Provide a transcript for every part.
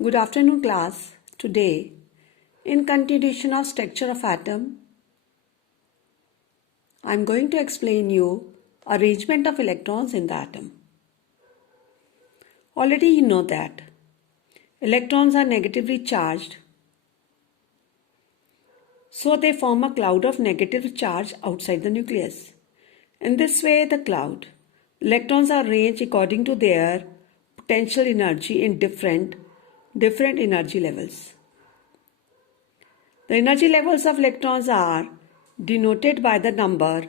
Good afternoon, class. Today, in continuation of structure of atom, I am going to explain you arrangement of electrons in the atom. Already you know that electrons are negatively charged, so they form a cloud of negative charge outside the nucleus. In this way, the cloud electrons are arranged according to their potential energy in different energy levels. The energy levels of electrons are denoted by the number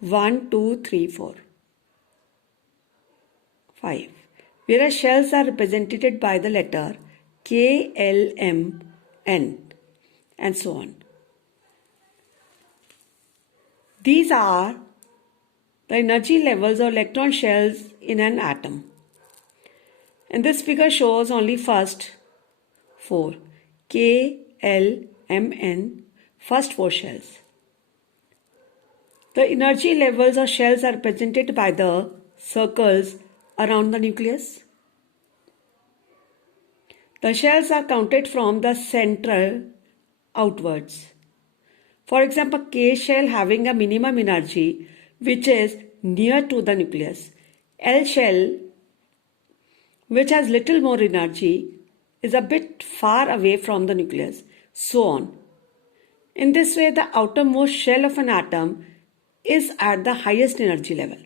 1, 2, 3, 4, 5, whereas shells are represented by the letter K, L, M, N, and so on. These are the energy levels of electron shells in an atom. And this figure shows only first 4, K, L, M, N, first 4 shells. The energy levels of shells are represented by the circles around the nucleus. The shells are counted from the center outwards. For example, K shell having a minimum energy which is near to the nucleus. L shell, which has little more energy, is a bit far away from the nucleus, so on. In this way, the outermost shell of an atom is at the highest energy level.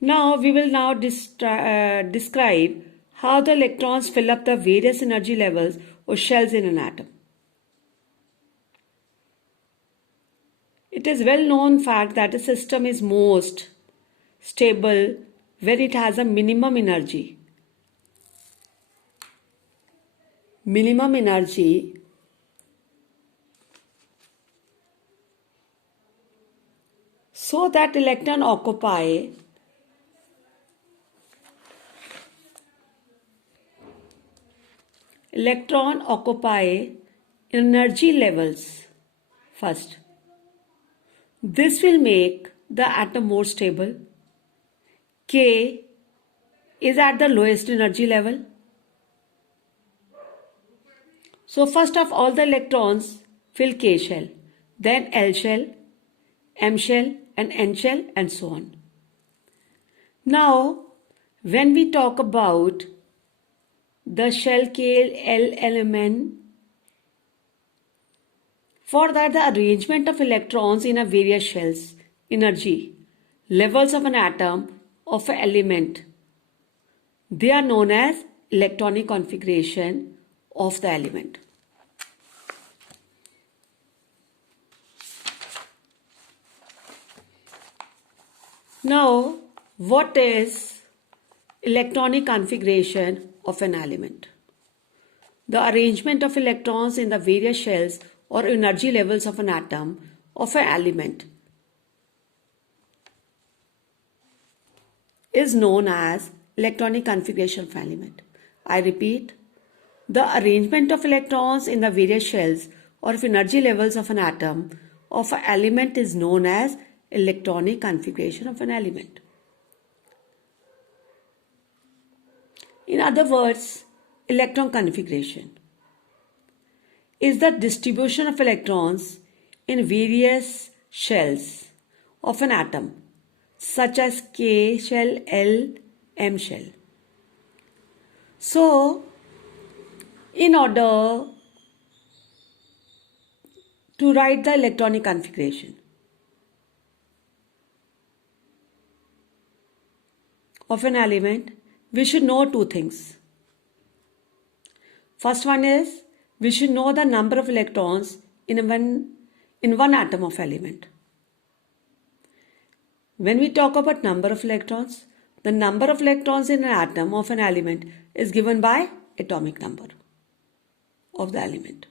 Now we will describe how the electrons fill up the various energy levels or shells in an atom. It is well known fact that a system is most stable when it has a minimum energy. Minimum energy so that electrons occupy energy levels first. This will make the atom more stable. K is at the lowest energy level. So first of all the electrons fill K shell, then L shell, M shell and N shell and so on. Now when we talk about the shell K, L, M, N, for that the arrangement of electrons in a various shells, energy, levels of an atom of an element, they are known as electronic configuration of the element. Now, what is electronic configuration of an element? The arrangement of electrons in the various shells or energy levels of an atom of an element is known as electronic configuration of element. I repeat, the arrangement of electrons in the various shells or energy levels of an atom of an element is known as electronic configuration of an element. In other words, electron configuration is the distribution of electrons in various shells of an atom such as K shell, L, M shell. So, in order to write the electronic configuration of an element, we should know two things. First one is, we should know the number of electrons in one atom of element. When we talk about number of electrons, the number of electrons in an atom of an element is given by atomic number of the element.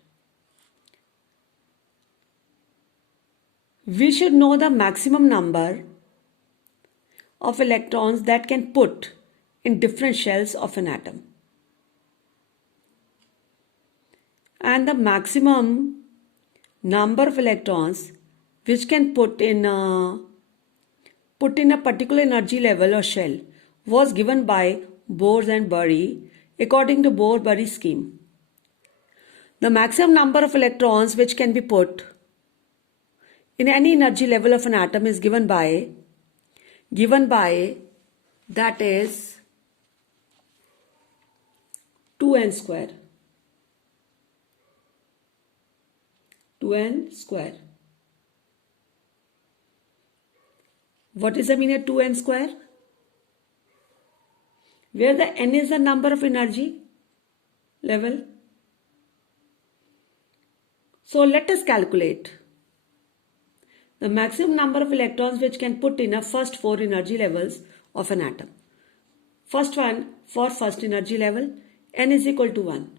We should know the maximum number of electrons that can put in different shells of an atom. And the maximum number of electrons which can put in a particular energy level or shell was given by Bose and Bury according to Bohr-Bury scheme. The maximum number of electrons which can be put in any energy level of an atom is given by that is 2n square. 2n square. What is the meaning of 2n square? Where the n is the number of energy level. So let us calculate the maximum number of electrons which can put in a first 4 energy levels of an atom. First one, for first energy level, n is equal to 1.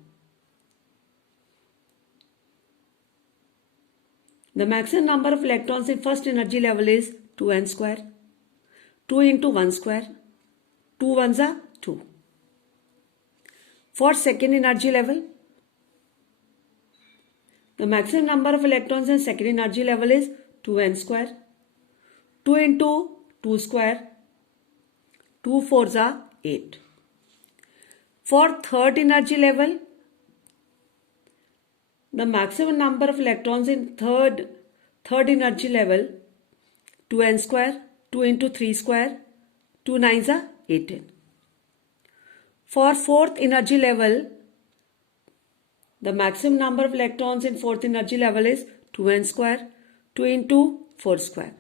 The maximum number of electrons in first energy level is 2n square. 2 into 1 square. 2 ones are 2. For second energy level, the maximum number of electrons in second energy level is 2n square. 2 into 2 square. 2 fours are 8. For third energy level, the maximum number of electrons in third energy level, 2n square, 2 into 3 square, 2 nines are 18. For fourth energy level, the maximum number of electrons in fourth energy level is 2n square, 2 into 4 square.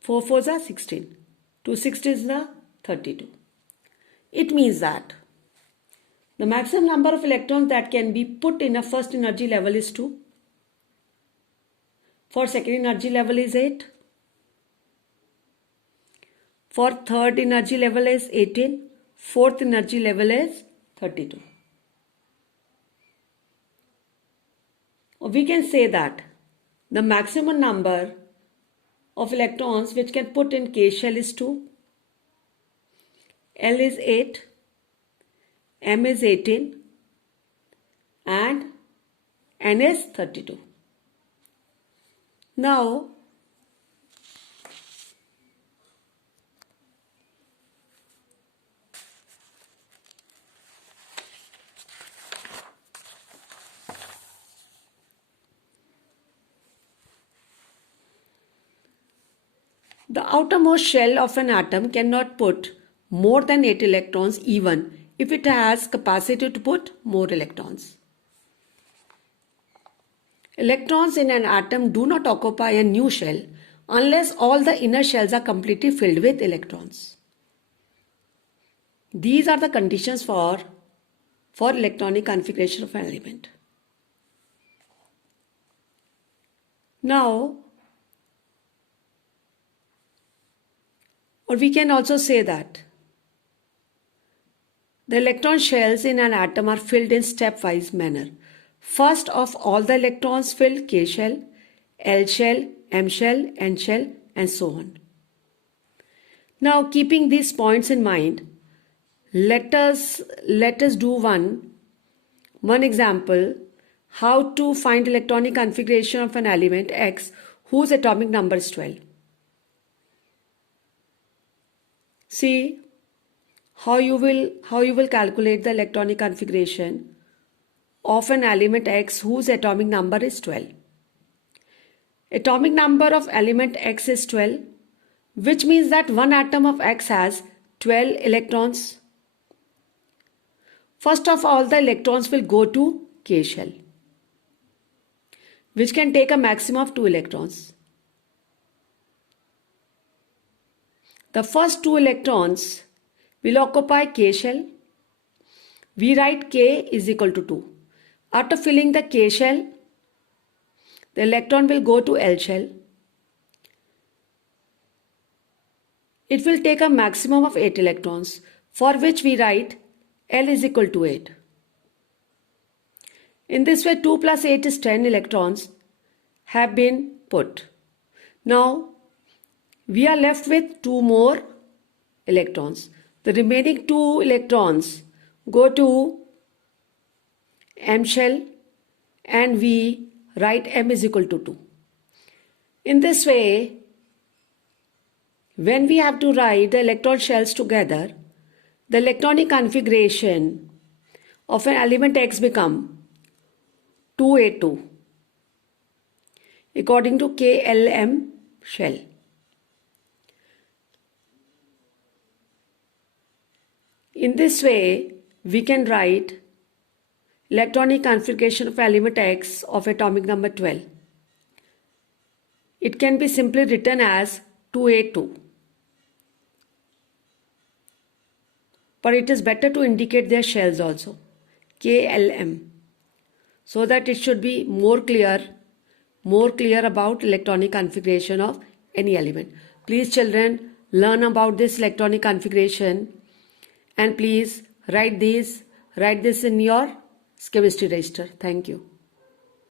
4 fours are 16. 2 sixties are 32. It means that the maximum number of electrons that can be put in a first energy level is 2. For second energy level is 8. For third energy level is 18. Fourth energy level is 32. Or we can say that the maximum number of electrons which can put in K shell is 2. L is 8. M is 18 and N is 32. Now, the outermost shell of an atom cannot put more than 8 electrons even if it has capacity to put more electrons. Electrons in an atom do not occupy a new shell unless all the inner shells are completely filled with electrons. These are the conditions for electronic configuration of an element. Now, or we can also say that the electron shells in an atom are filled in stepwise manner. First of all the electrons fill K shell, L shell, M shell, N shell and so on. Now keeping these points in mind, let us do one example how to find electronic configuration of an element X whose atomic number is 12. See how you will calculate the electronic configuration of an element X whose atomic number is 12. Atomic number of element X is 12, which means that one atom of X has 12 electrons. First of all, the electrons will go to K shell, which can take a maximum of 2 electrons. The first 2 electrons will occupy K shell. We write K is equal to 2. After filling the K shell, the electron will go to L shell. It will take a maximum of 8 electrons, for which we write L is equal to 8. In this way, 2 plus 8 is 10 electrons have been put. Now, we are left with 2 more electrons. The remaining 2 electrons go to M shell and we write M is equal to 2. In this way, When we have to write the electron shells together, the electronic configuration of an element X become 2A2 according to KLM shell. In this way, we can write electronic configuration of element X of atomic number 12. It can be simply written as 2A2. But it is better to indicate their shells also, KLM, so that it should be more clear about electronic configuration of any element. Please children, learn about this electronic configuration and please write this in your chemistry register. Thank you.